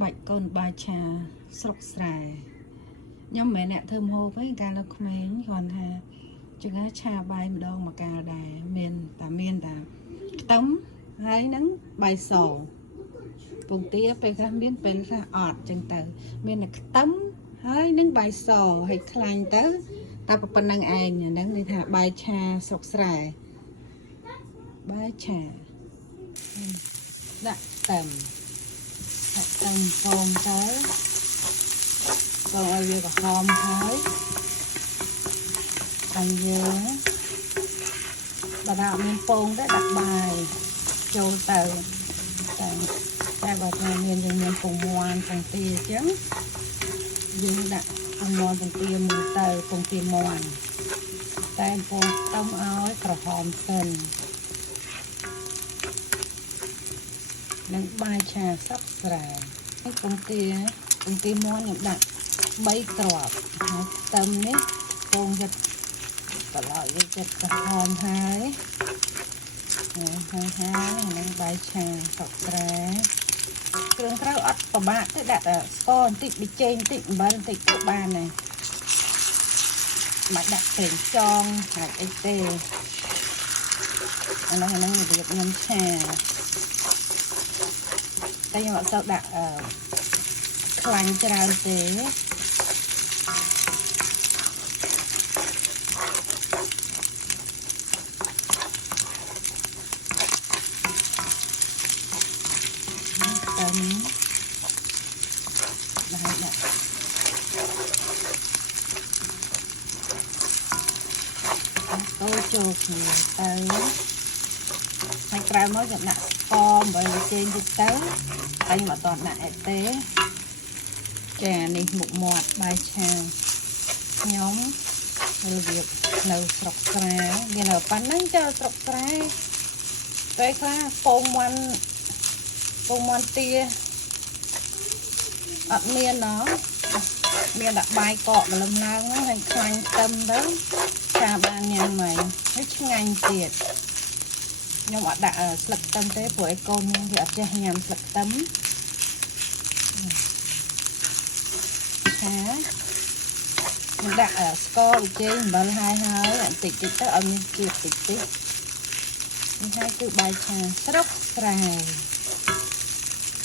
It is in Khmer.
ក្បាច់កូនបាយឆាស្រុកស្រែខ្ញុំមិនមែនអ្នកធ្វើម្ហូបទេកាលនៅក្មេងគាត់ថាចង្កាឆាបាយម្ដងមកកាលដែរមានតែខ្ទឹមហើយនឹងបាយសពងទាពេលខ្លះមានពេលខ្លះអត់ចឹងទៅមានតែខ្ទឹមហើយនឹងបាយសហើយខ្លាញ់ទៅតែប៉ុណ្្នឹងឯងហ្នឹងគេថាបាយឆាស្រុកស្រែបាយឆាដាក់ខ្ទឹមពងទៅឲ្យវាក្រហមហើយហើយយើងបើដាក់មានពងទៅដាក់បាយចូលទៅតែបើថាមានពងមាន់ពងទាអញ្ចឹងយើងដាក់ពងមាន់ពងទាមួយទៅពងទាមាន់តែពងខ្ទឹមឲ្យក្រហមសិននឹងបាយឆាស្រុកស្រែហើយពងទាមាន់ខ្ញុំដាក់3គ្រាប់ហើយខ្ទឹមនេះពងចិត្តបន្លែវាចិត្តក្រហមហើយនឹងបាយឆាស្រុកស្រែគ្រឿងត្រូវអត់ពិបាកទេដាក់តែស្ករបន្តិចប៊ីចេងបន្តិចអំបិលបន្តិចទៅបានហើយមិនដាក់ប្រេងចង់ហើយអីទេអាហ្នឹងរបៀបខ្ញុំឆាតែខ្ញុំអត់សូវដាក់ខ្លាញ់ច្រើនទេចូលគ្នាទៅហើយក្រៅមកខ្ញុំដាក់ស្ករអំបិលជែងតិចទៅហើយខ្ញុំអត់តដាក់អីទេចានេះមុខមាត់បាយឆាខ្ញុំរបៀបនៅស្រុកស្រែមានតែប៉ុណ្ណឹងចាស្រុកស្រែពេលខ្លះពងមាន់ទាអត់មានណោះមានដាក់បាយកកម្លឹមឡើងហ្នឹងហើយខ្លាញ់ខ្ទឹមទៅចាបានញ៉ាំហើយឆ្ងាញ់ទៀតខ្ញុំអត់ដាក់ស្លឹកខ្ទឹមទេព្រោះឲ្យកូនខ្ញុំវាអត់ចេះញ៉ាំស្លឹកខ្ទឹមខ្ញុំដាក់ស្ករប៊ីចេងអំបិលហើយបន្តិចទៅឲ្យមានជាតិតិចនេះហើយគឺបាយឆាស្រុកស្រែ